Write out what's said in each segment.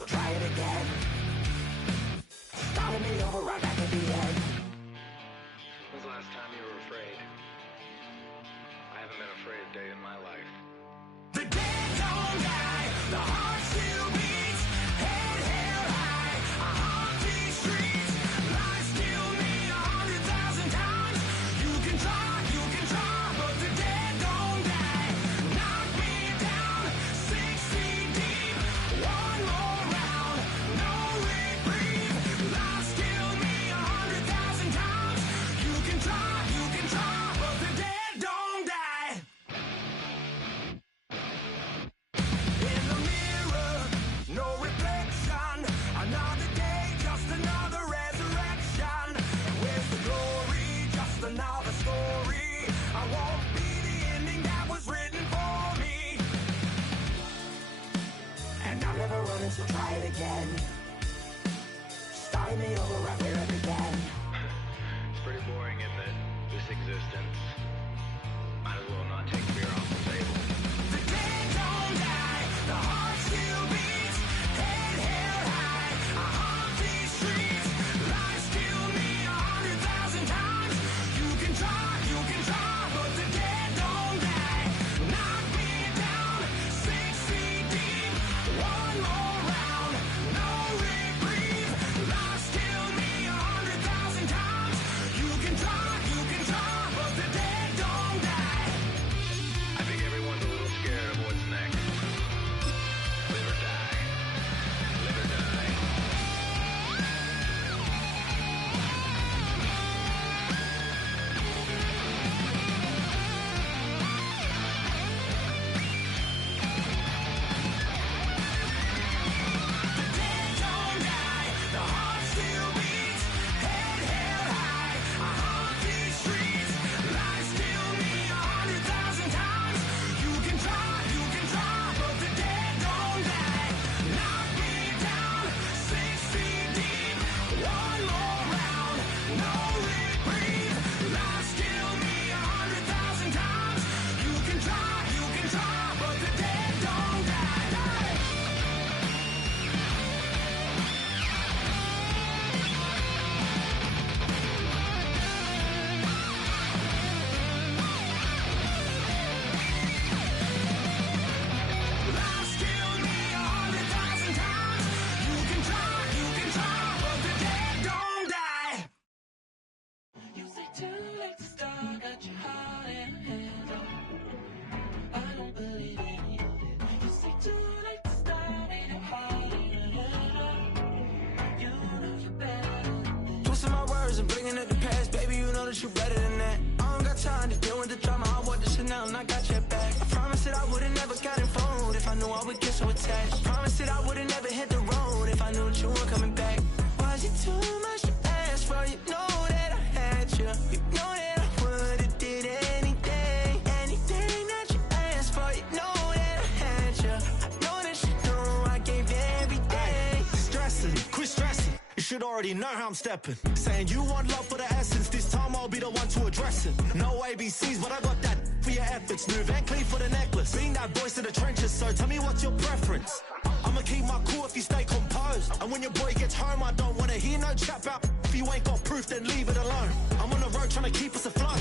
so try it again. Starting me over right back at the end. When was the last time you were afraid? I haven't been afraid a day in my life. The dead don't die, the heart still beats, head held high, I haunt these streets, lies kill me 100,000 times. You can try, but the dead don't die. Knock me down 6 feet deep, one more round, no reprieve. Lies kill me 100,000 times. You can try, but the dead don't die. In the mirror, no reflection. Another day, just another resurrection. Where's the glory? Just another story. I won't be the ending that was written for me. And I'm never running, so try it again. Starting me over right where it began. It's pretty boring, isn't it? This existence. Might as well not take fear off the table. The dead don't die, the heart still beats, head held high, I haunt these streets, lies kill me 100,000 times. You can try, but the dead don't die. Knock me down 6 feet deep, one more round, no reprieve. Lies kill me 100,000 times. You can try, but the dead don't die. I think everyone's a little scared of what's next. Live or die. Live or die. The dead don't die, the heart still beats, head held high, I haunt these streets, lies kill me 100,000 times. You can try, but the dead don't die. Knock me down 6 feet deep, one more round, no reprieve. Lies kill me 100,000 times. You can try, but the dead don't die. Lies kill me 100,000 times. You can try, but the dead don't die. You say too late to start, got your heart in hand. I don't believe any of it. You say too late to start, ain't your heart in hand. You know you're better than that. Twisting my words and bringing up the past, baby, you know that you better than that. I don't got time to deal with the drama, I want the Chanel and I got your back. I promise that I would've never got involved if I knew I would get so attached. I promise that I would've never hit the road if I knew that you weren't coming back. Was it too much to ask for? You know that I had you. You know that I would've did anything that you asked for. You know that I had you. I know that you know I gave everything. Stressing, quit stressing. You should already know how I'm stepping. Saying you want love for the essence, this time I'll be the one to address it. No ABCs, but I got that for your efforts. New Van Cleef for the necklace. Being that voice in the trenches, so tell me what's your preference. I'ma keep my cool if you stay composed. And when your boy gets home, I don't wanna hear no chat out. If you ain't got proof, then leave it alone. I'm on the road trying to keep us afloat.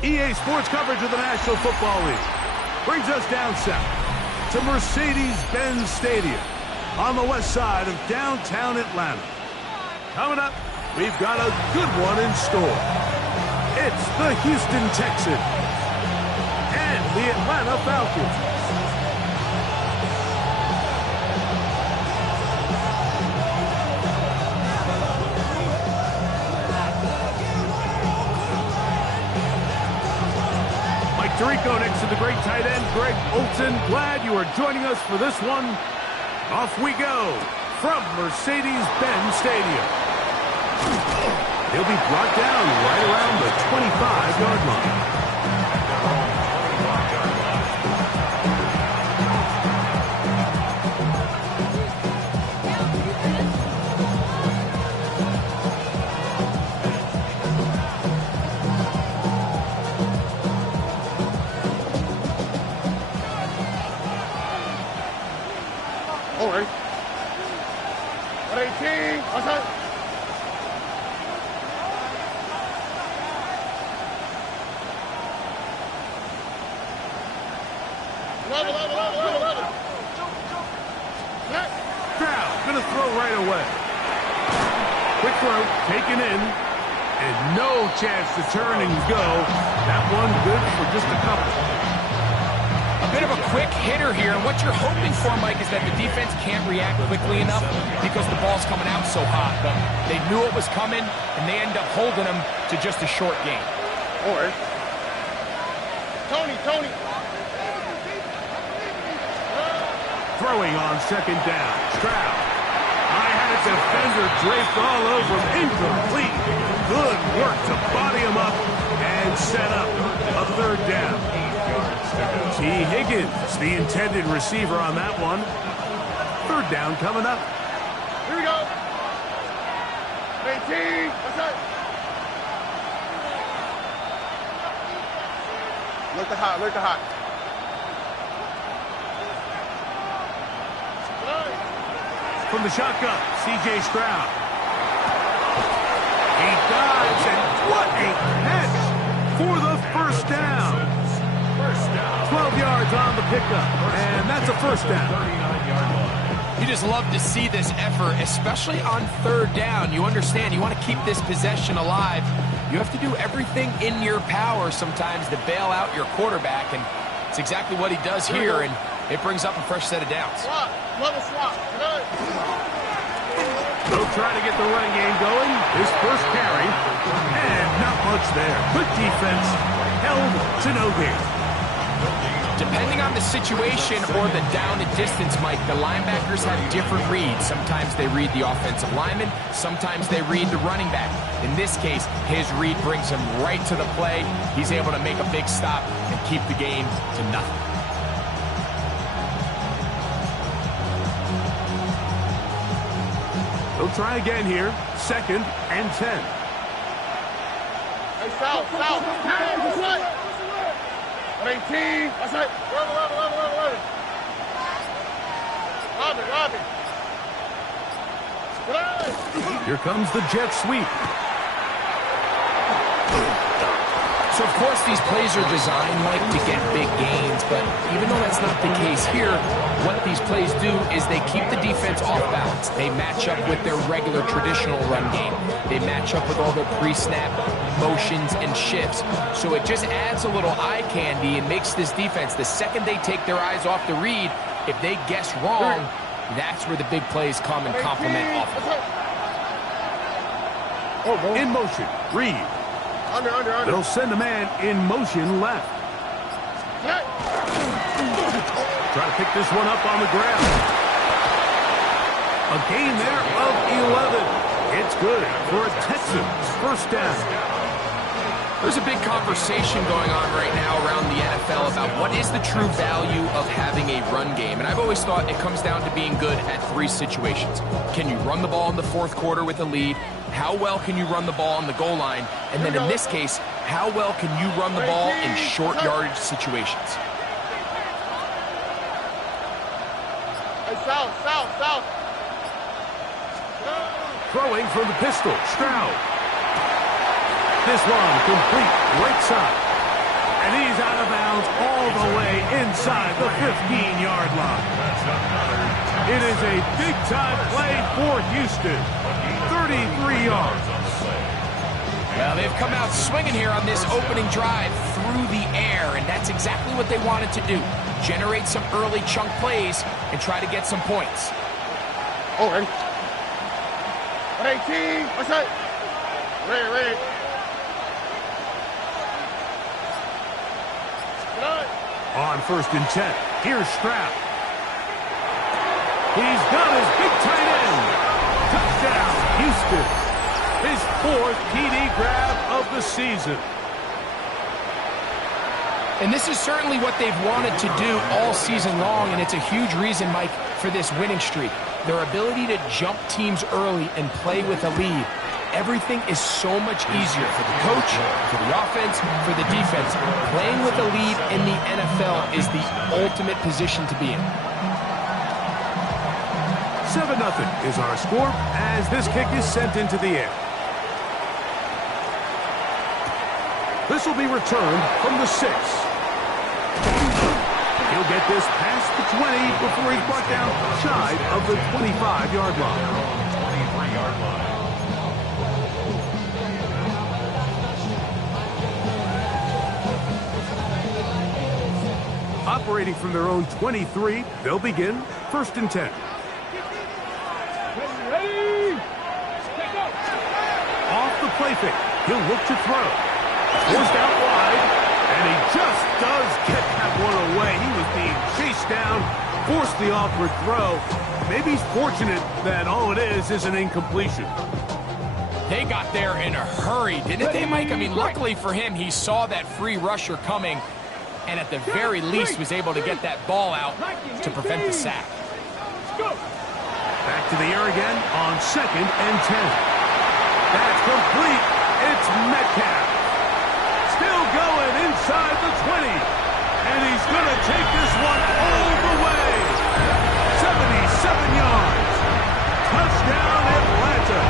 EA Sports coverage of the National Football League brings us down south to Mercedes-Benz Stadium on the west side of downtown Atlanta. Coming up, we've got a good one in store. It's the Houston Texans and the Atlanta Falcons. Tirico next to the great tight end, Greg Olson. Glad you are joining us for this one. Off we go from Mercedes-Benz Stadium. He'll be brought down right around the 25-yard line. Over. 118. Outside. Level. Stroud gonna throw right away. Quick throw, taken in, and no chance to turn and go. That one good for just a couple. A bit of a quick hitter here, and what you're hoping for, Mike, is that the defense can't react quickly enough because the ball's coming out so hot. But they knew it was coming, and they end up holding them to just a short game. Or Tony. Throwing on second down. Stroud. I had a defender draped all over him. Incomplete. Good work to body him up and set up a third down. T. Higgins, the intended receiver on that one. Third down coming up. Here we go. 18. Outside. Look the hot. From the shotgun, C.J. Stroud. He dives, and what a catch for the first down. 12 yards on the pickup, and that's a first down. You just love to see this effort, especially on third down. You understand, you want to keep this possession alive. You have to do everything in your power sometimes to bail out your quarterback, and it's exactly what he does here, and it brings up a fresh set of downs. Level swap. Good. They'll try to get the running game going. His first carry, and not much there. Good defense, held to no gain. Depending on the situation or the down and distance, Mike, the linebackers have different reads. Sometimes they read the offensive lineman. Sometimes they read the running back. In this case, his read brings him right to the play. He's able to make a big stop and keep the game to nothing. They'll try again here. 2nd and 10. Hey, south. Hey, what's up? 118. That's it. Level. Robbie. Good. Here comes the jet sweep. So, of course, these plays are designed, Mike, to get big gains, but even though that's not the case here, what these plays do is they keep the defense off balance. They match up with their regular traditional run game. They match up with all their pre-snap motions and shifts. So it just adds a little eye candy and makes this defense, the second they take their eyes off the read, if they guess wrong, that's where the big plays come and complement offense. In motion, Reed. Under. They'll send a man in motion left. Hey. Try to pick this one up on the ground. A gain there of 11. It's good for a Texans first down. There's a big conversation going on right now around the NFL about what is the true value of having a run game. And I've always thought it comes down to being good at 3 situations. Can you run the ball in the 4th quarter with a lead? How well can you run the ball on the goal line? And then in this case, how well can you run the ball in short yardage situations? Hey, south. Throwing from the pistol, Stroud. This one complete, right side. And he's out of bounds all the way inside the 15-yard line. It is a big-time play for Houston. 33 yards. Well, they've come out swinging here on this opening drive through the air, and that's exactly what they wanted to do. Generate some early chunk plays and try to get some points. Over. 118. What's that? Ready. On 1st and 10, here's Stroud. He's got his big tight end. Touchdown, Houston. His 4th TD grab of the season. And this is certainly what they've wanted to do all season long, and it's a huge reason, Mike, for this winning streak. Their ability to jump teams early and play with a lead. Everything is so much easier for the coach, for the offense, for the defense. Playing with a lead in the NFL is the ultimate position to be in. 7-0 is our score as this kick is sent into the air. This will be returned from the 6. He'll get this past the 20 before he's brought down shy of the 25-yard line. 23-yard line. Operating from their own 23, they'll begin 1st and 10. Off the play fake, he'll look to throw. Forced out wide, and he just does get that one away. He was being chased down, forced the awkward throw. Maybe he's fortunate that all it is an incompletion. They got there in a hurry, didn't they, Mike? I mean, luckily for him, he saw that free rusher coming, and at the very least was able to get that ball out to prevent the sack. Back to the air again on 2nd and 10. That's complete. It's Metcalf. Still going inside the 20. And he's going to take this one all the way. 77 yards. Touchdown, Atlanta.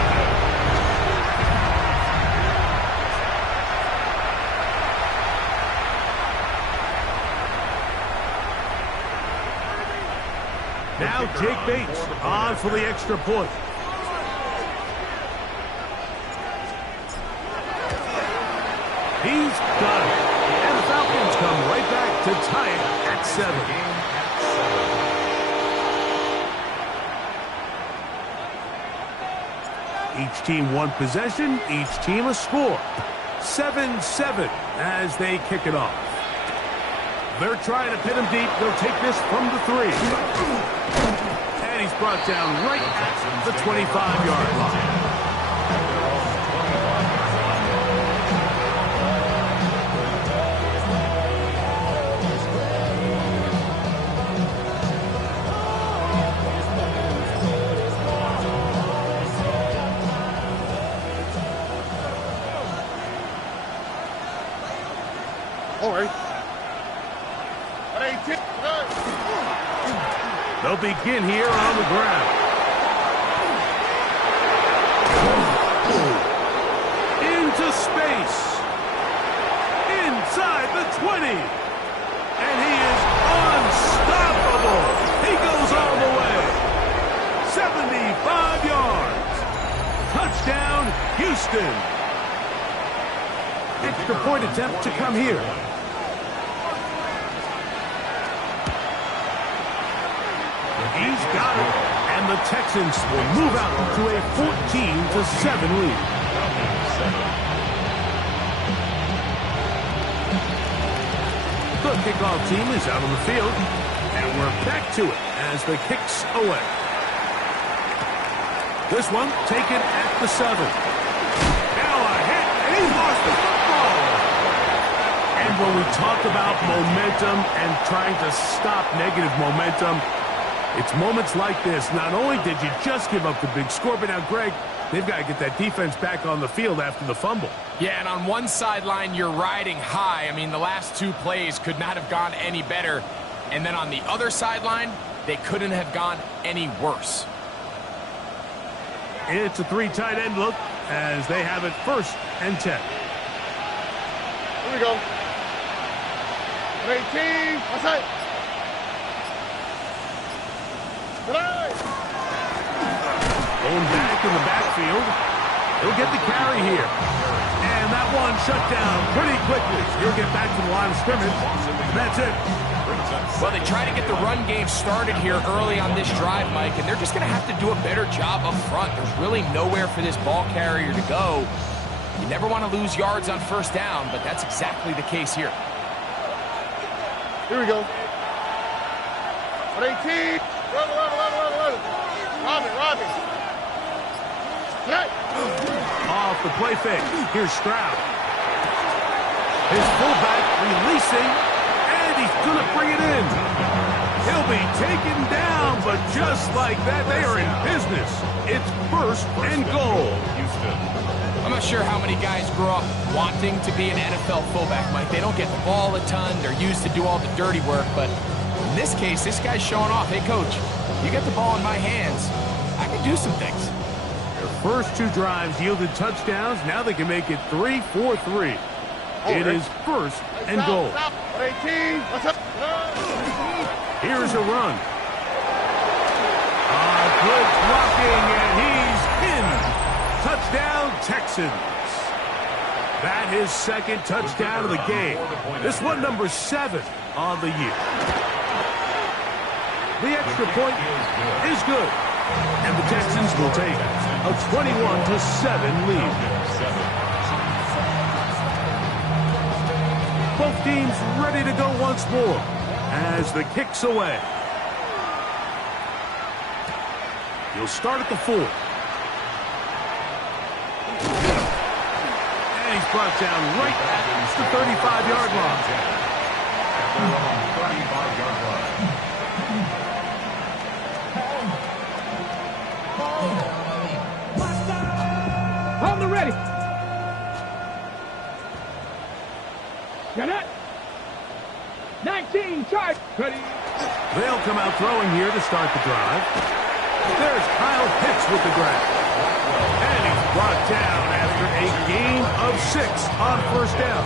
Now Jake Bates on for the extra point. He's done it. And the Falcons come right back to tie it at 7. Each team one possession, each team a score. 7-7 as they kick it off. They're trying to pin him deep. They'll take this from the 3. And he's brought down right at the 25-yard line. All right. They'll begin here on the ground. Into space. Inside the 20. And he is unstoppable. He goes all the way. 75 yards. Touchdown, Houston. Extra point attempt to come here. He's got it, and the Texans will move out to a 14-7 lead. The kickoff team is out on the field, and we're back to it as the kick's away. This one taken at the 7. Now a hit, and he lost the football. And when we talk about momentum and trying to stop negative momentum, it's moments like this. Not only did you just give up the big score, but now, Greg, they've got to get that defense back on the field after the fumble. Yeah, and on one sideline, you're riding high. I mean, the last 2 plays could not have gone any better. And then on the other sideline, they couldn't have gone any worse. It's a 3 tight end look as they have it 1st and 10. Here we go. 18. Outside. Going back in the backfield. He'll get the carry here. And that one shut down pretty quickly. He'll get back to the line of scrimmage. That's it. Well, they try to get the run game started here early on this drive, Mike, and they're just going to have to do a better job up front. There's really nowhere for this ball carrier to go. You never want to lose yards on 1st down, but that's exactly the case here. Here we go. 18. Run. Robbie. Off the play fake. Here's Stroud. His fullback releasing, and he's going to bring it in. He'll be taken down, but just like that, they are in business. It's 1st and goal. I'm not sure how many guys grow up wanting to be an NFL fullback, Mike. They don't get the ball a ton. They're used to do all the dirty work, but this case, this guy's showing off. Hey, coach, you get the ball in my hands. I can do some things. Their first 2 drives yielded touchdowns. Now they can make it 3-4-3. It is first and goal. 18. What's up? Here's a run. Good blocking, and he's in. Touchdown, Texans. That his second touchdown of the game. This one number 7 on the year. The extra point is good. And the Texans will take a 21-7 lead. Both teams ready to go once more as the kick's away. He'll start at the 4. And he's brought down right at the 35-yard line. Hold the ready. Got it. 19, charge. Ready. They'll come out throwing here to start the drive. There's Kyle Pitts with the grab. And he's brought down after a gain of 6 on first down.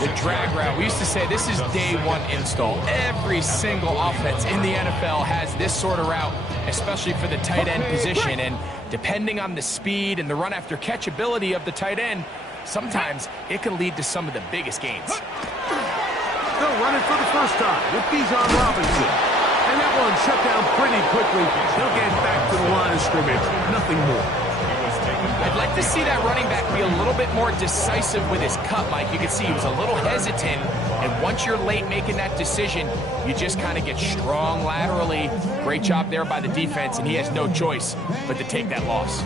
The drag route. We used to say this is day 1 install. Every single offense in the NFL has this sort of route, especially for the tight end position. And depending on the speed and the run after catch ability of the tight end, sometimes it can lead to some of the biggest gains. They'll run it for the first time with Bijan Robinson. And that one shut down pretty quickly. They'll get back to the line of scrimmage. Nothing more. I'd like to see that running back be a little bit more decisive with his cut, Mike. You can see he was a little hesitant. And once you're late making that decision, you just kind of get strong laterally. Great job there by the defense, and he has no choice but to take that loss.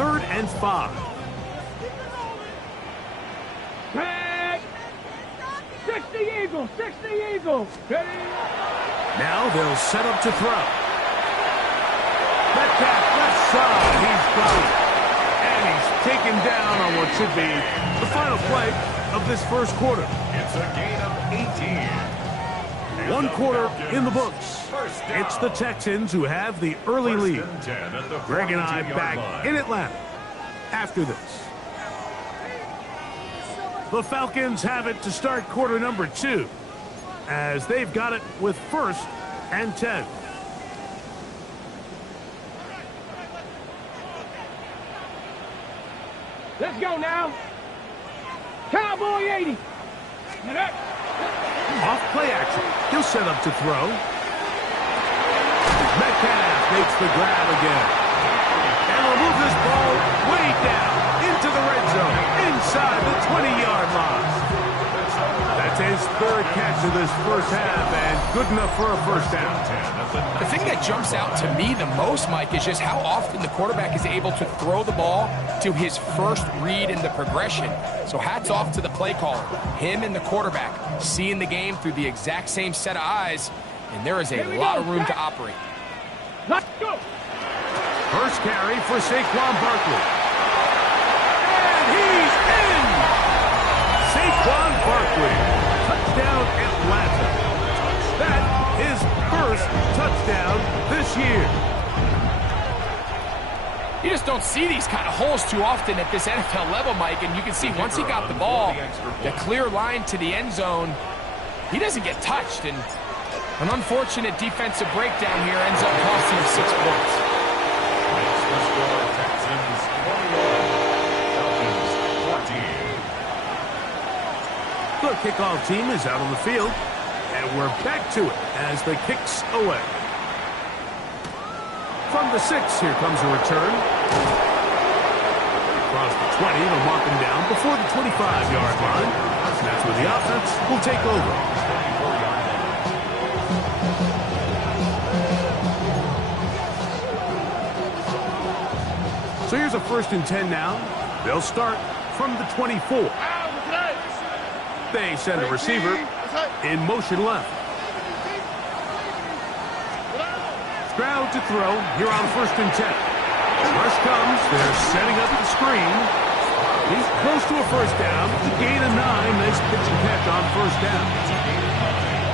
3rd and 5. 60 Eagles, 60 Eagles. Ready. Now they'll set up to throw. Metcalf left side, he's got it. And he's taken down on what should be the final play of this first quarter. It's a gain of 18. 1 quarter in the books. It's the Texans who have the early lead. Greg and I back in Atlanta after this. The Falcons have it to start quarter number 2 as they've got it with 1st and 10. Let's go now. Cowboy 80. Off play action. He'll set up to throw. Metcalf makes the grab again. And will move this ball way down into the red zone, inside the 20-yard line. That's his 3rd catch of this first half, and good enough for a first down. The thing that jumps out to me the most, Mike, is just how often the quarterback is able to throw the ball to his first read in the progression. So hats off to the play caller. Him and the quarterback seeing the game through the exact same set of eyes, and there is a lot of room to operate. Let's go. First carry for Saquon Barkley. And he's in! Saquon Barkley. Touchdown Atlanta. That is first touchdown this year. You just don't see these kind of holes too often at this NFL level, Mike, and you can see once he got the ball, the clear line to the end zone, he doesn't get touched, and an unfortunate defensive breakdown here ends up costing him 6 points. Texans 21, Falcons 14. The kickoff team is out on the field, and we're back to it as the kick's away. From the 6, here comes a return. Across the 20, they'll mark him down before the 25-yard line. That's where the offense will take over. So here's a 1st and 10 now. They'll start from the 24. They send a receiver in motion left. Stroud to throw here on 1st and 10. Rush comes. They're setting up the screen. He's close to a first down. The gain of 9 pitch and catch on first down.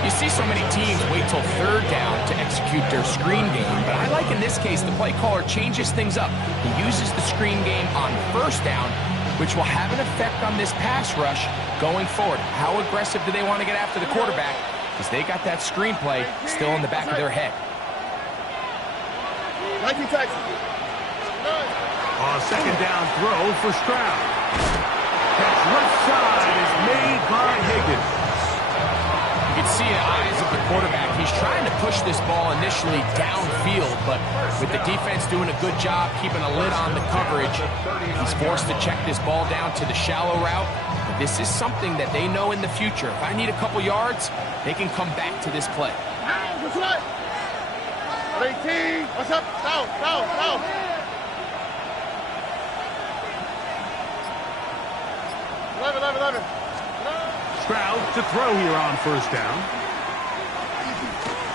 You see so many teams wait till third down to execute their screen game, but I like in this case the play caller changes things up. He uses the screen game on first down, which will have an effect on this pass rush going forward. How aggressive do they want to get after the quarterback? Because they got that screenplay still in the back of their head. Second down throw for Stroud. Catch left side is made by Higgins. You can see the eyes of the quarterback. He's trying to push this ball initially downfield, but with the defense doing a good job keeping a lid on the coverage, he's forced to check this ball down to the shallow route. But this is something that they know in the future. If I need a couple yards, they can come back to this play. 18, what's up? Down. Stroud to throw here on first down.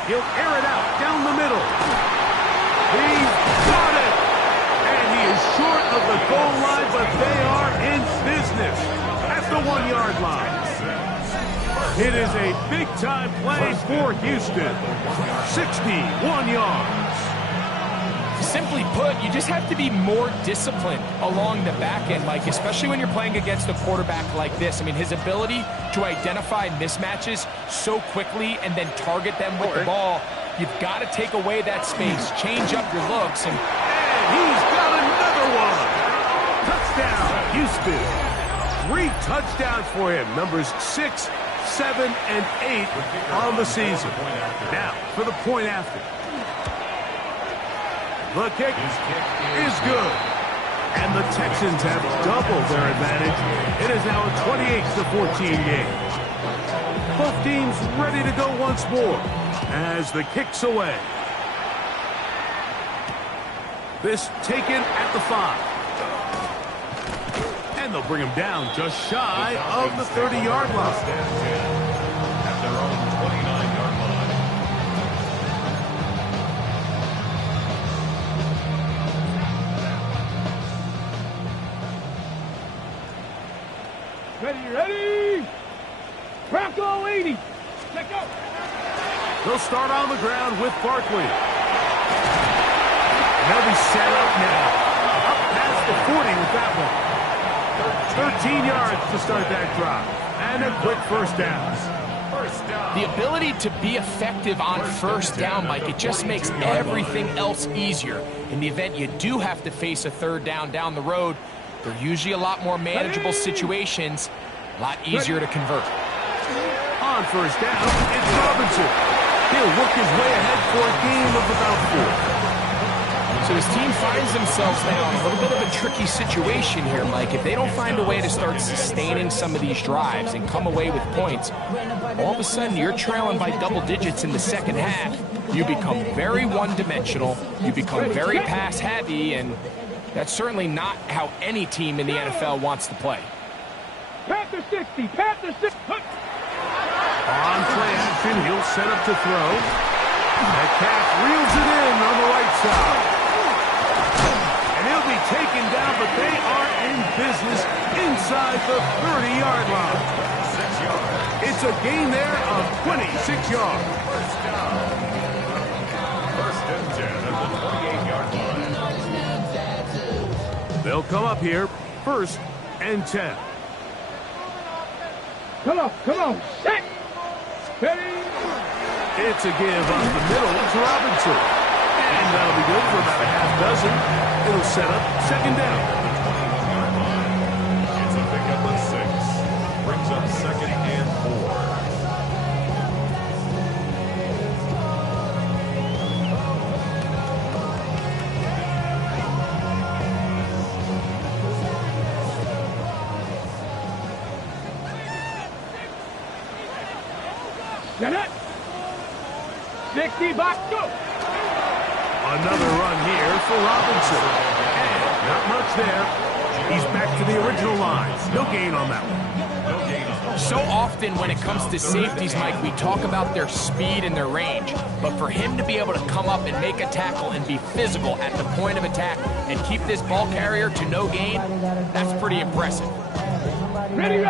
He'll air it out down the middle. He's got it! And he is short of the goal line, but they are in business at the 1-yard line. It is a big-time play for Houston. 61 yards. Simply put, you just have to be more disciplined along the back end, Mike, especially when you're playing against a quarterback like this. I mean, his ability to identify mismatches so quickly and then target them with the ball, you've got to take away that space, change up your looks. And he's got another one. Touchdown, Houston. 3 touchdowns for him. Numbers 6, 7, and 8 on the season. Now, for the point after. The kick is good. And the Texans have doubled their advantage. It is now a 28-14 game. Both teams ready to go once more as the kick's away. This taken at the 5. And they'll bring him down just shy of the 30-yard line. At their own 29-yard line. Ready? Bronco 80. Check out. They'll start on the ground with Barkley. They'll be set up now. Up past the 40 with that one. 13 yards to start that drive. And a quick first down. The ability to be effective on first down, Mike, it just makes everything else easier. In the event you do have to face a third down the road, they're usually a lot more manageable situations, a lot easier to convert. On first down, it's Robinson. He'll work his way ahead for a gain of about 4. So his team finds themselves now in a little bit of a tricky situation here, Mike. If they don't find a way to start sustaining some of these drives and come away with points, all of a sudden you're trailing by double digits in the second half. You become very one-dimensional. You become very pass-heavy, and that's certainly not how any team in the NFL wants to play. Panther 60. Panther 60. On play action, he'll set up to throw. Metcalf reels it in on the right side. And he'll be taken down, but they are in business inside the 30-yard line. It's a gain there of 26 yards. First and 10 at the 28-yard line. They'll come up here, 1st and 10. Come on. Set. Ready. It's a give up the middle to Robinson. And that'll be good for about a half dozen. It'll set up second down. It's a pickup of 6. Brings up second and 4. Set it. 60 box, go. Another run here for Robinson. And not much there. He's back to the original line. No gain on that one. So often when it comes to safeties, Mike, we talk about their speed and their range. But for him to be able to come up and make a tackle and be physical at the point of attack and keep this ball carrier to no gain, that's pretty impressive. Ready.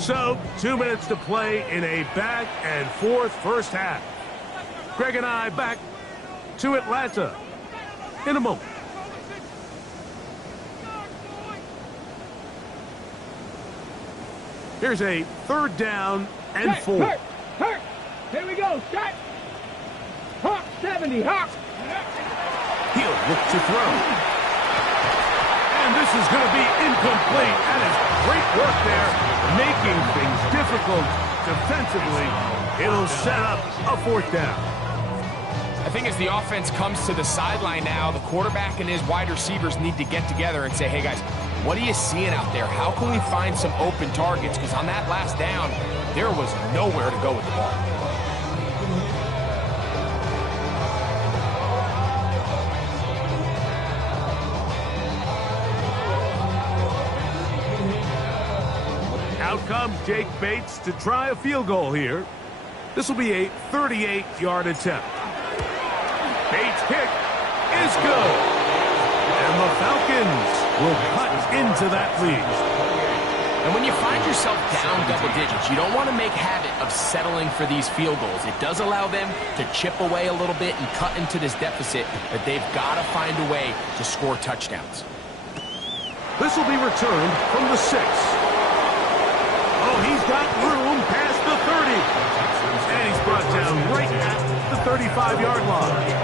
So, 2 minutes to play in a back-and-forth first half. Greg and I back to Atlanta in a moment. Here's a 3rd down and 4. Hurt. Here we go. Shot. Hawk 70. Hawk. He'll look to throw. And this is going to be incomplete. That is great work there, making things difficult defensively. It'll set up a 4th down. I think as the offense comes to the sideline now, the quarterback and his wide receivers need to get together and say, hey, guys, what are you seeing out there? How can we find some open targets? Because on that last down, there was nowhere to go with the ball. Out comes Jake Bates to try a field goal here. This will be a 38-yard attempt. Bates' kick is good. And the Falcons will cut into that lead. And when you find yourself down double digits, you don't want to make habit of settling for these field goals. It does allow them to chip away a little bit and cut into this deficit, but they've got to find a way to score touchdowns. This will be returned from the 6. Oh, he's got room past the 30. And he's brought down right at the 35-yard line.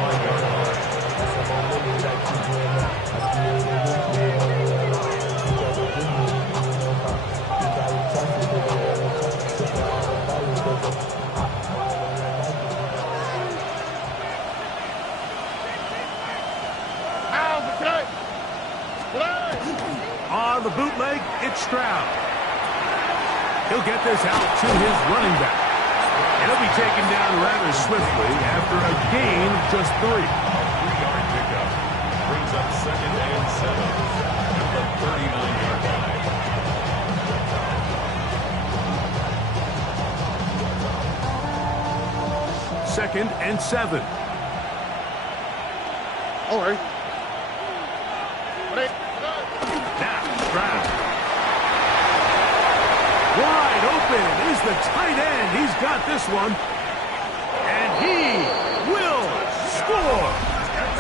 On the bootleg, it's Stroud. He'll get this out to his running back. And he'll be taken down rather swiftly after a gain of just 3. 3-yard pickup. Brings up 2nd and 7 at the 39-yard line. 2nd and 7. All right. Now, Stroud. Wide open is the tight end. He's got this one. And he will score.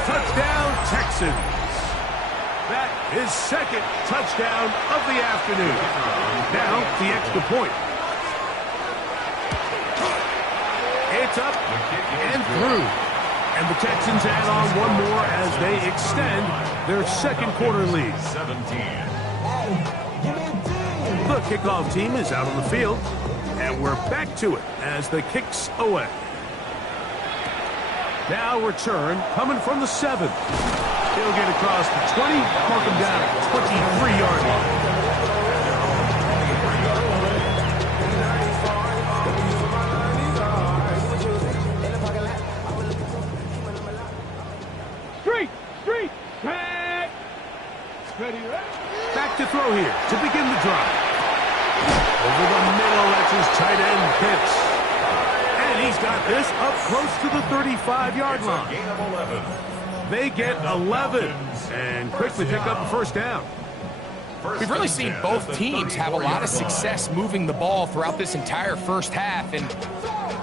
Touchdown, Texans. That is 2nd touchdown of the afternoon. Now, the extra point. It's up and through. And the Texans add on one more as they extend their 2nd quarter lead. 17. The kickoff team is out on the field, and we're back to it as the kick's away. Now return coming from the 7. He'll get across the 20, mark him down at 23-yard line. Street, tag. Ready, Back to throw here to begin the drive. Over the middle, that's his tight end, Pitts. And he's got this up close to the 35-yard line. Gain of 11. They get 11 and quickly pick up a 1st down. We've really seen both teams have a lot of success moving the ball throughout this entire first half, and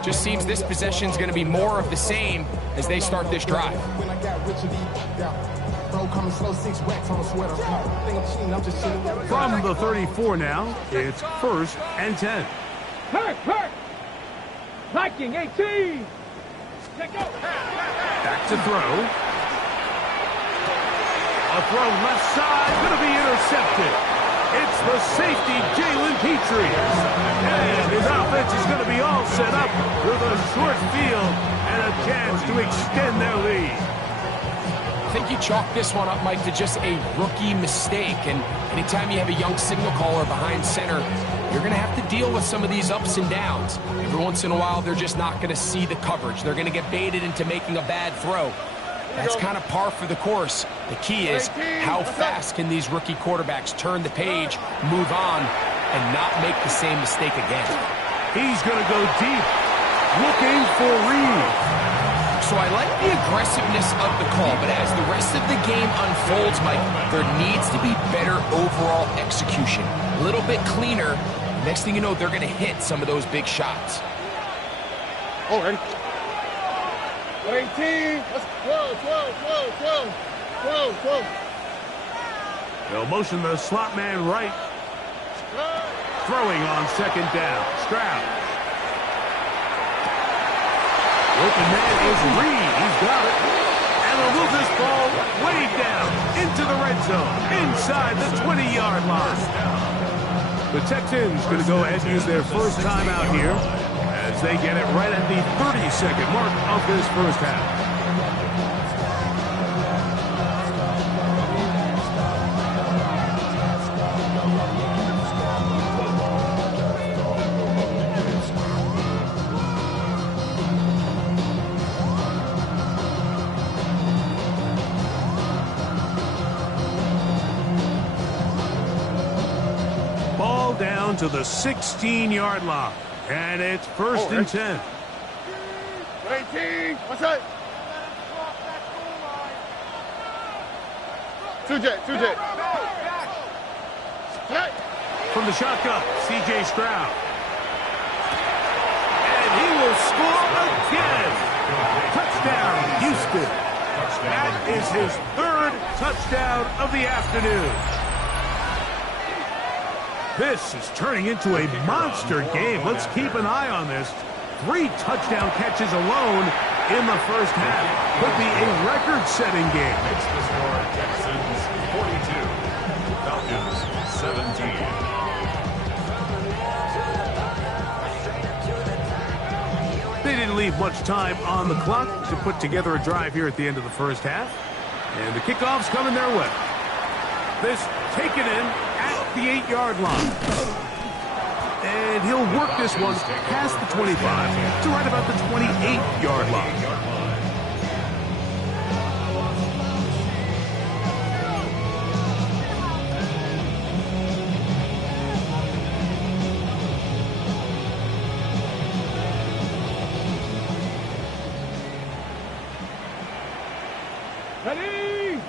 just seems this possession is going to be more of the same as they start this drive. From the 34 now, it's 1st and 10. Hurt. Viking 18. Back to throw. A throw left side, going to be intercepted. It's the safety, Jalen Petrie. And his offense is going to be all set up with a short field and a chance to extend their lead. I think you chalk this one up, Mike, to just a rookie mistake. And anytime you have a young signal caller behind center, you're going to have to deal with some of these ups and downs. Every once in a while, they're just not going to see the coverage. They're going to get baited into making a bad throw. That's kind of par for the course. The key is how fast can these rookie quarterbacks turn the page, move on, and not make the same mistake again. He's going to go deep, looking for Reed. So I like the aggressiveness of the call, but as the rest of the game unfolds, Mike, there needs to be better overall execution. A little bit cleaner, Next thing you know, they're going to hit some of those big shots. Oh, ready? 18. Let's 12. They'll motion the slot man right. Throwing on second down. Stroud. The open man is Reed. He's got it. And they'll move this ball way down into the red zone, inside the 20-yard line. The Texans going to go ahead and use their first timeout here as they get it right at the 30-second mark of this first half. Down to the 16-yard line, and it's first and 10. 18. What's that? 2J. From the shotgun, C.J. Stroud. And he will score again. Touchdown, Houston. That is his third touchdown of the afternoon. This is turning into a monster game. Let's keep an eye on this. 3 touchdown catches alone in the first half. Could be a record-setting game. Makes the score Texans 42, Falcons 17. They didn't leave much time on the clock to put together a drive here at the end of the first half. And the kickoff's coming their way. This taken in at the 8-yard line. And he'll work this one past the 25 to right about the 28-yard line. Ready?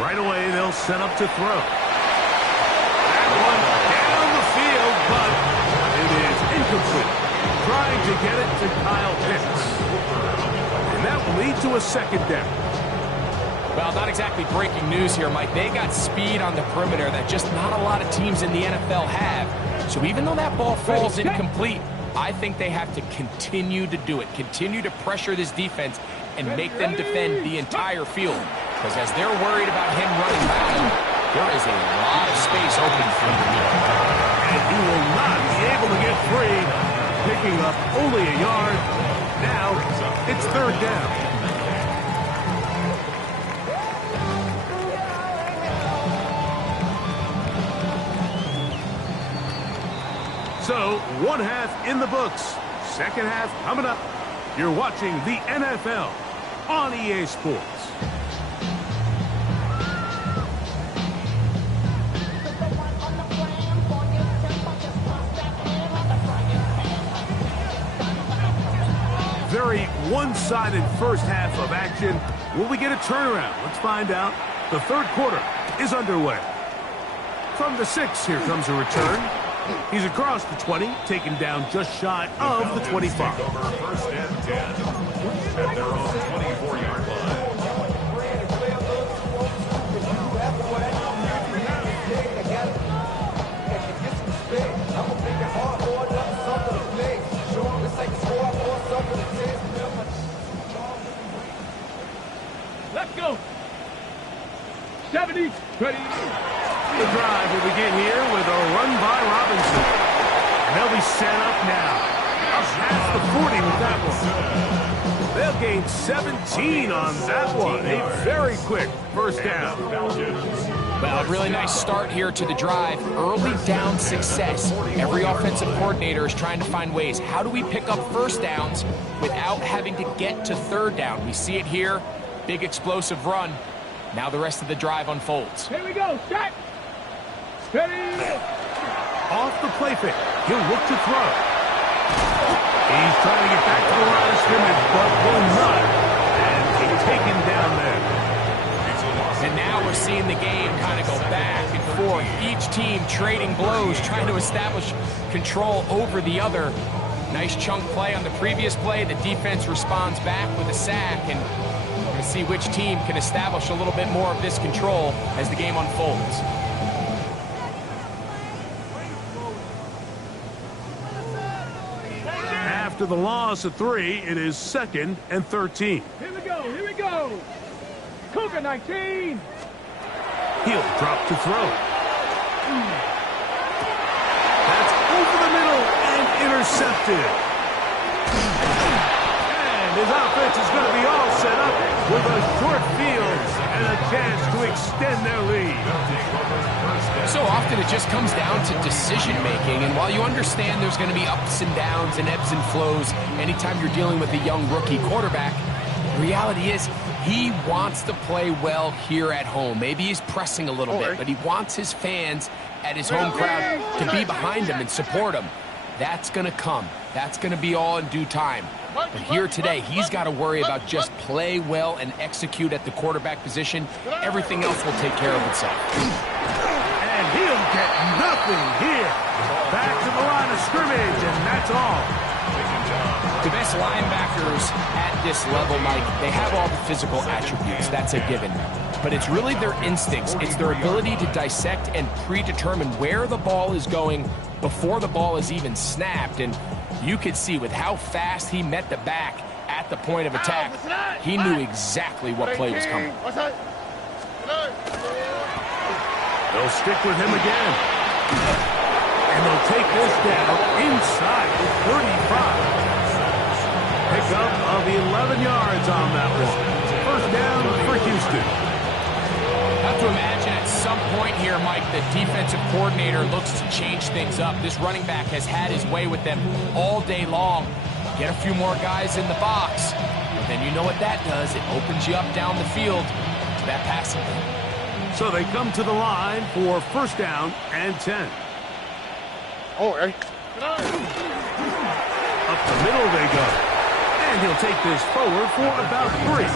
Right away, they'll set up to throw. That one down the field, but it is incomplete. Trying to get it to Kyle Pitts. And that will lead to a second down. Well, not exactly breaking news here, Mike. They got speed on the perimeter that just not a lot of teams in the NFL have. So even though that ball falls incomplete, I think they have to continue to do it. Continue to pressure this defense and make them defend the entire field. Because as they're worried about him running back, there is a lot of space open for him. And he will not be able to get free, picking up only a yard. Now it's third down. So, one half in the books. Second half coming up. You're watching the NFL on EA Sports. Very one-sided first half of action. Will we get a turnaround? Let's find out. The third quarter is underway. From the 6, here comes a return. He's across the 20, taken down just shy of the 25. Take over first and 10 at their own 24-yard line. Let's go. 70. Ready. The drive will begin here with a run by Robinson. And they'll be set up now. Up past the 40 with that one. They'll gain 17 on that one. A very quick first down. Well, a really nice start here to the drive. Early down success. Every offensive coordinator is trying to find ways. How do we pick up first downs without having to get to third down? We see it here. Big explosive run. Now the rest of the drive unfolds. Here we go. Set. Ready. Off the play fake. He'll look to throw. He's trying to get back to the line of scrimmage, but will not. And he's taken down there. It's a loss And now we're seeing the game kind of go back and forth. Each team trading blows, trying to establish control over the other. Nice chunk play on the previous play. The defense responds back with a sack, and we're going to see which team can establish a little bit more of this control as the game unfolds. After the loss of 3, it is 2nd and 13. Here we go, here we go. Cougar 19. He'll drop to throw. That's over the middle and intercepted. And his offense is going to be all set up with a short field and a chance to extend their lead. So often it just comes down to decision-making, and while you understand there's going to be ups and downs and ebbs and flows anytime you're dealing with a young rookie quarterback, the reality is he wants to play well here at home. Maybe he's pressing a little bit, but he wants his fans at his home crowd to be behind him and support him. That's going to come. That's going to be all in due time. But here today, he's got to worry about just play well and execute at the quarterback position. Everything else will take care of itself. And he'll get nothing here. Back to the line of scrimmage, and that's all. The best linebackers at this level, Mike, they have all the physical attributes. That's a given. But it's really their instincts. It's their ability to dissect and predetermine where the ball is going before the ball is even snapped. And you could see with how fast he met the back at the point of attack, he knew exactly what play was coming. They'll stick with him again. And they'll take this down inside the 35. Pickup of 11 yards on that one. First down for Houston. I have to imagine at some point here, Mike, the defensive coordinator looks to change things up. This running back has had his way with them all day long. Get a few more guys in the box, and then you know what that does. It opens you up down the field to that passing game. So they come to the line for first down and 10. Oh, hey. Up the middle they go. And he'll take this forward for about 3.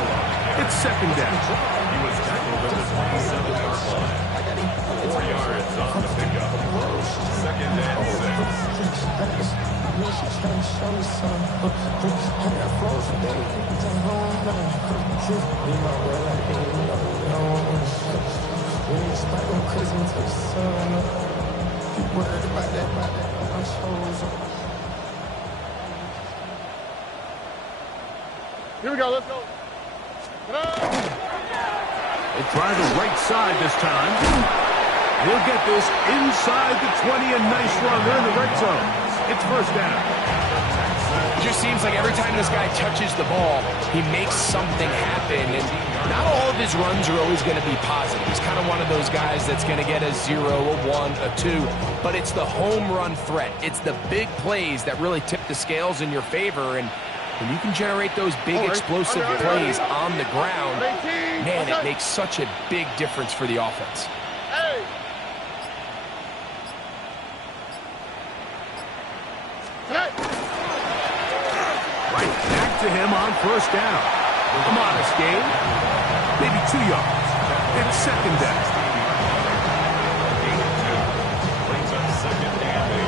It's second down. He was tackled at the 27-yard line. 4 yards on the pickup. Second and 6. Here we go, let's go. They try the right side this time. He'll get this inside the 20, a nice run. They're in the red zone. It's first down. It just seems like every time this guy touches the ball, he makes something happen. And not all of his runs are always going to be positive. He's kind of one of those guys that's going to get a 0, a 1, a 2. But it's the home run threat. It's the big plays that really tip the scales in your favor. And when you can generate those big explosive plays on the ground, man, it makes such a big difference for the offense. Right back to him on first down. A modest gain, maybe 2 yards. It's second down. Brings up second and 8.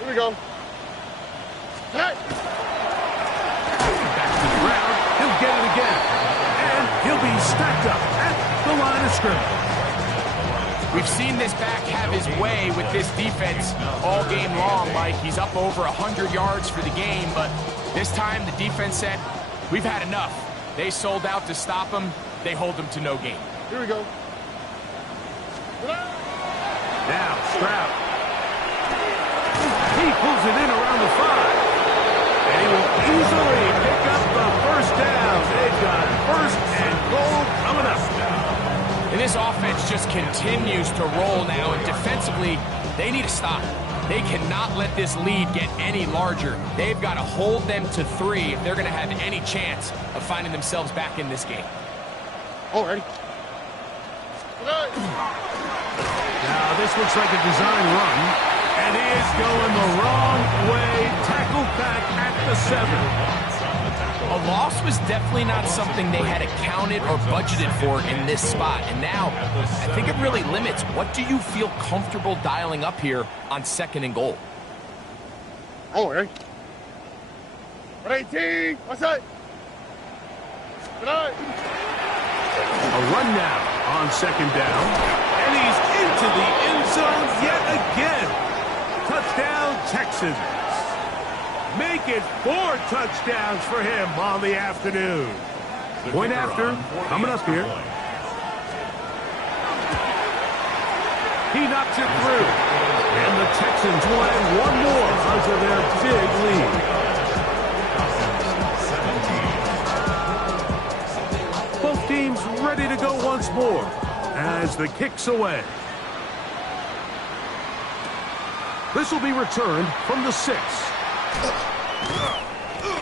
Here we go. Back to the ground. He'll get it again. And he'll be stacked up at the line of scrimmage. We've seen this back have his way with this defense all game long, Mike. He's up over 100 yards for the game, but this time the defense said, we've had enough. They sold out to stop him. They hold him to no gain. Here we go. Now, Stroud. He pulls it in around the 5. And he will easily pick up the first down. They've got first and goal coming up. And this offense just continues to roll now, and defensively, they need to stop. They cannot let this lead get any larger. They've got to hold them to 3 if they're going to have any chance of finding themselves back in this game. Already. Now, this looks like a design run. And he is going the wrong way. Tackled back at the 7. A loss was definitely not something they had accounted or budgeted for in this spot. And now, I think it really limits. What do you feel comfortable dialing up here on 2nd and goal? Oh, hey. 18. What's that? Good night. A run now on 2nd down. And he's into the end zone yet again. Touchdown, Texans. Make it 4 touchdowns for him on the afternoon. Point after, coming up here. He knocks it through. And the Texans will add one more onto their big lead. Both teams ready to go once more as the kick's away. This will be returned from the 6.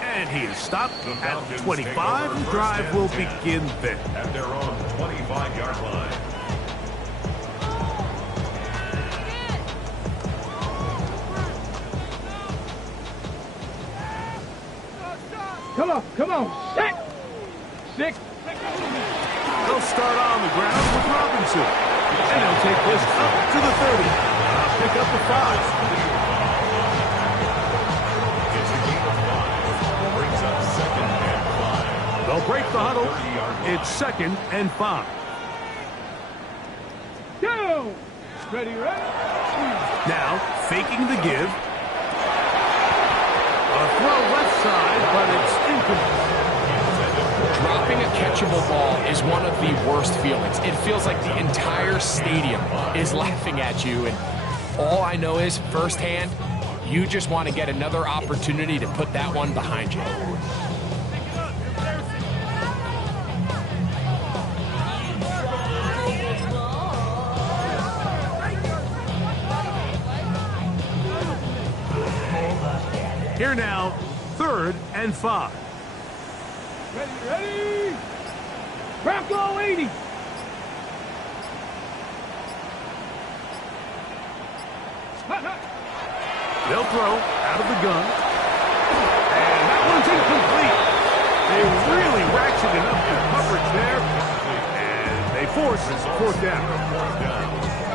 And he is stopped at 25. The drive will begin there. At their own 25-yard line. Come on. Set. 6. They'll start on the ground with Robinson. And they'll take this up to the 30. Pick up the 5. They'll break the huddle. It's 2nd and 5. Go. Ready. Now, faking the give. A throw left side, but it's incomplete. Dropping a catchable ball is one of the worst feelings. It feels like the entire stadium is laughing at you. And all I know is, firsthand, you just want to get another opportunity to put that one behind you. Here now, 3rd and 5. Ready. Bronco 80. They'll throw out of the gun. And that one's incomplete. They really ratcheted up the coverage there. And they force 4th down.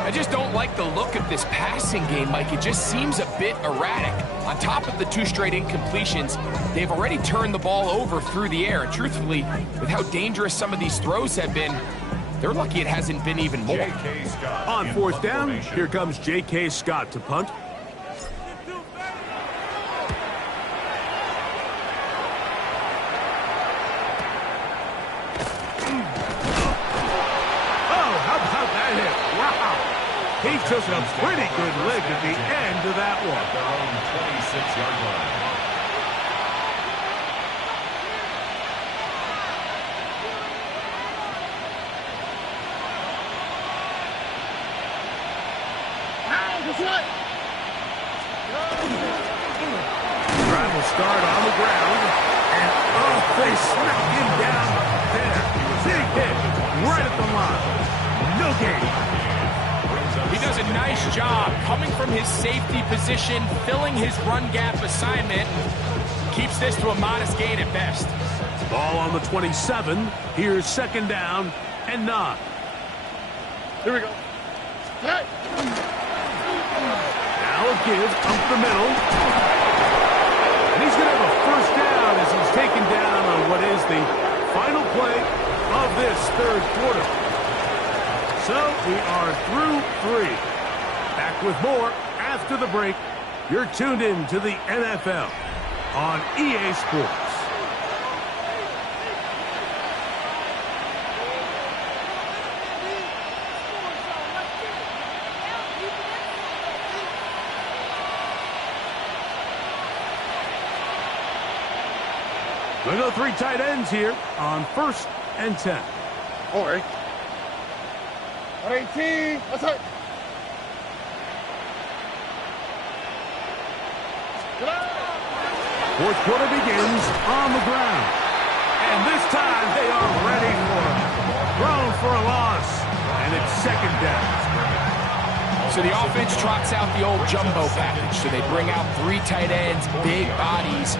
I just don't like the look of this passing game, Mike. It just seems a bit erratic. On top of the 2 straight incompletions, they've already turned the ball over through the air. And truthfully, with how dangerous some of these throws have been, they're lucky it hasn't been even more. On 4th down, here comes J.K. Scott to punt. He took a pretty good leg at the end of that one. At their own 26-yard line. Drive will start on the ground. And, they smacked him down there. Big hit right at the line. No gain. He does a nice job coming from his safety position, filling his run gap assignment, keeps this to a modest gain at best. Ball on the 27. Here's 2nd down and 9. Here we go. Hey. Now a give up the middle. And he's going to have a 1st down as he's taken down on what is the final play of this 3rd quarter. So we are through 3. Back with more after the break. You're tuned in to the NFL on EA Sports. We'll go 3 tight ends here on 1st and 10. All right. 18. What's that? 4th quarter begins on the ground. And this time they are ready for it. Thrown for a loss. And it's 2nd down. So the offense trots out the old jumbo package. So they bring out 3 tight ends, big bodies.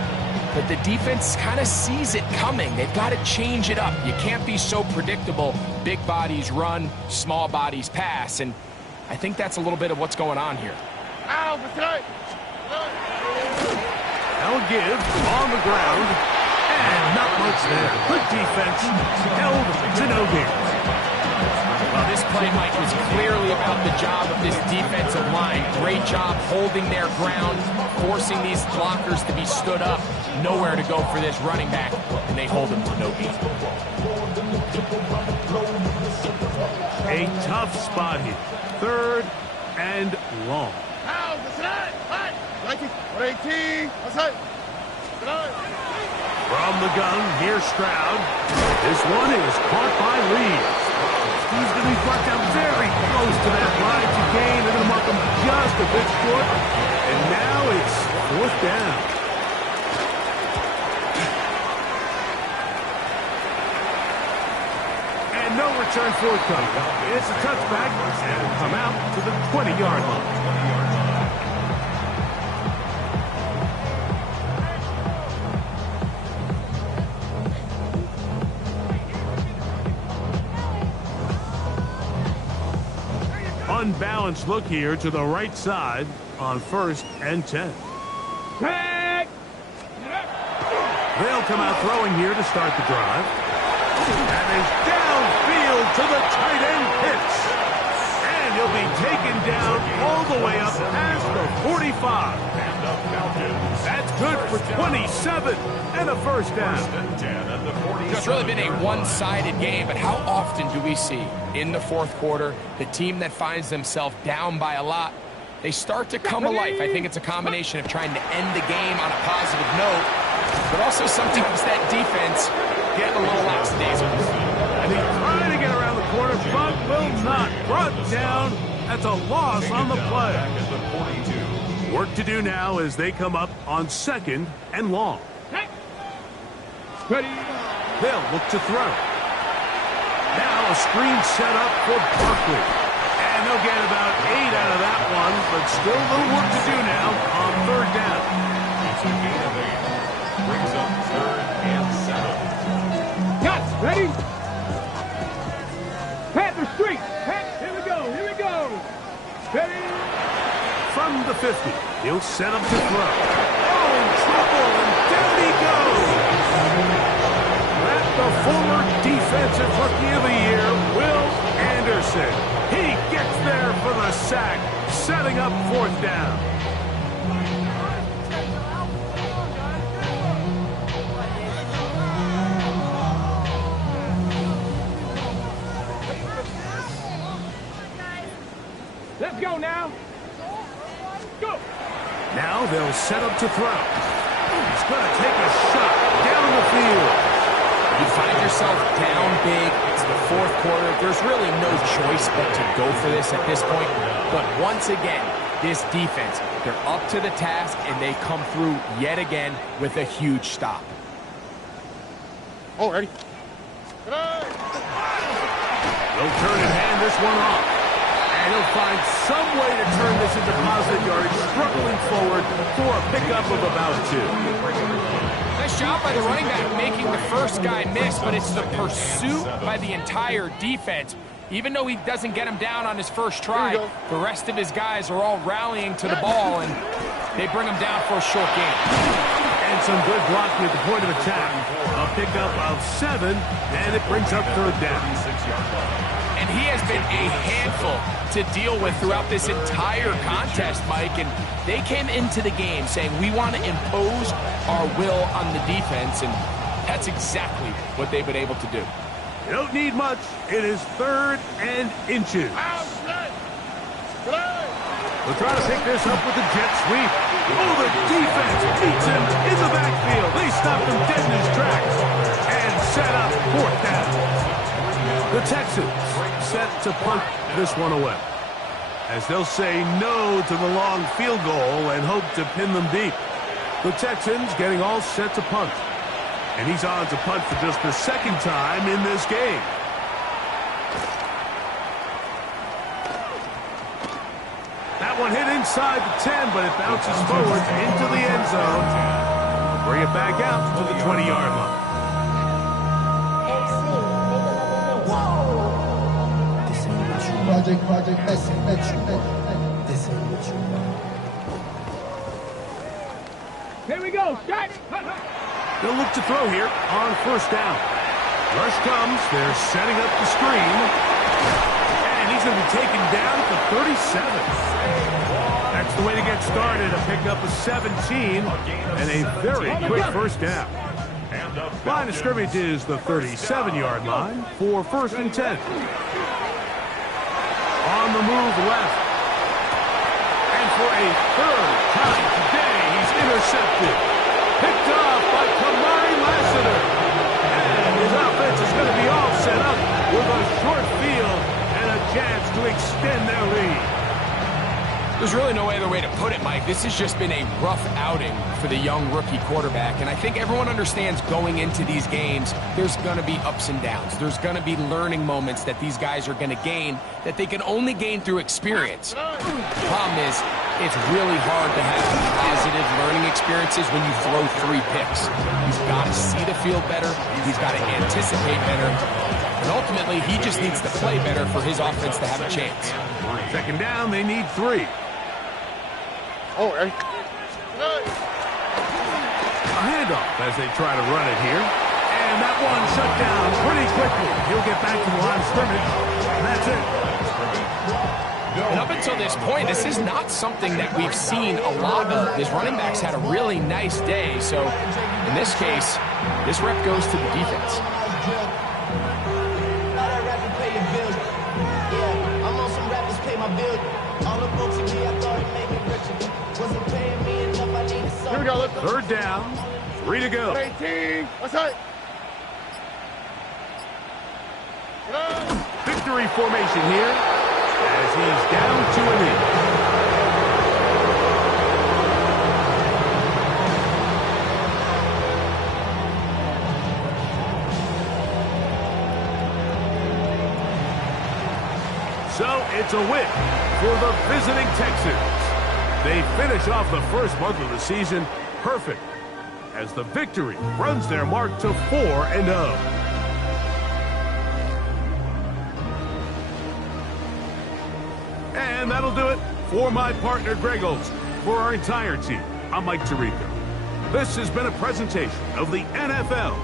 But the defense kind of sees it coming. They've got to change it up. You can't be so predictable. Big bodies run, small bodies pass. And I think that's a little bit of what's going on here. Now a give on the ground. And not much there. Good defense. Held to no gain. Well, this play, Mike, was clearly about the job of this defensive line. Great job holding their ground, forcing these blockers to be stood up. Nowhere to go for this running back, and they hold him to no gain. A tough spot here. 3rd and long. From the gun, here's Stroud. This one is caught by Reeves. He's going to be brought down very close to that line to gain. They're going to mark him just a bit short. And now it's 4th down. And no return forthcoming. It's a touchback, and it'll come out to the 20-yard line. Unbalanced look here to the right side on 1st and 10. Tag! They'll come out throwing here to start the drive. And is downfield to the tight end Pitts. And he'll be taken down all the way up past the 45. That's good for 27 and a 1st down. It's really been a one-sided game, but how often do we see in the 4th quarter the team that finds themselves down by a lot, they start to come alive? I think it's a combination of trying to end the game on a positive note, but also sometimes that defense getting a little lackadaisical. And he's trying to get around the corner, but will not. Brought down. That's a loss on the play. Work to do now as they come up on 2nd and long. Ready? They'll look to throw. Now a screen set up for Barkley. And they'll get about 8 out of that one, but still a little work to do now on 3rd down. It's a gain of 8. Brings up 3rd and 7. Cut! Ready? Panther Street! Here we go! Here we go! Ready? From the 50, he'll set up to throw. Oh, trouble, and down he goes. That's the former Defensive Rookie of the Year, Will Anderson. He gets there for the sack, setting up 4th down. Let's go now! Go! Now they'll set up to throw. He's going to take a shot down the field. You find yourself down big. It's the 4th quarter. There's really no choice but to go for this at this point. But once again, this defense, they're up to the task, and they come through yet again with a huge stop. Oh, ready? They'll turn and hand this one off. And he'll find some way to turn this into positive yardage, struggling forward for a pickup of about 2. Nice job by the running back making the first guy miss, but it's the pursuit by the entire defense. Even though he doesn't get him down on his first try, the rest of his guys are all rallying to the ball, and they bring him down for a short gain. And some good blocking at the point of attack. A pickup of 7, and it brings up 3rd down. And he has been a handful to deal with throughout this entire contest, Mike. And they came into the game saying, we want to impose our will on the defense. And that's exactly what they've been able to do. You don't need much. It is 3rd and inches. We'll try to pick this up with the jet sweep. Oh, the defense beats him in the backfield. They stopped him dead in his tracks and set up 4th down. The Texans set to punt this one away, as they'll say no to the long field goal and hope to pin them deep. The Texans getting all set to punt, and he's on to punt for just the 2nd time in this game. one hit inside the 10, but it bounces forward into the end zone. Bring it back out to the 20-yard line. Project, this ain't what you want. Here we go, start. They'll look to throw here on first down. Rush comes, they're setting up the screen. And he's going to be taken down at the 37. That's the way to get started, a pickup of 17 and a very quick first down. Line of scrimmage is the 37-yard line for 1st and 10. On the move left. And for a third time today, he's intercepted. Picked off by Kamari Lassiter. And his offense is going to be all set up with a short field and a chance to extend their lead. There's really no other way to put it, Mike. This has just been a rough outing for the young rookie quarterback, and I think everyone understands going into these games, there's going to be ups and downs. There's going to be learning moments that these guys are going to gain that they can only gain through experience. The problem is, it's really hard to have positive learning experiences when you throw 3 picks. He's got to see the field better. He's got to anticipate better. And ultimately, he just needs to play better for his offense to have a chance. 2nd down, they need 3. Oh, hey. A handoff as they try to run it here. And that one shut down pretty quickly. He'll get back to the line of scrimmage, and that's it. And up until this point, this is not something that we've seen a lot of. His running backs had a really nice day. So in this case, this rep goes to the defense. Here we go. 3rd down, 3 to go. 18. What's that? Victory formation here as he's down to a knee. So it's a win for the visiting Texans. They finish off the first month of the season perfect as the victory runs their mark to 4-0. And that'll do it for my partner Greg Olson. For our entire team, I'm Mike Tirico. This has been a presentation of the NFL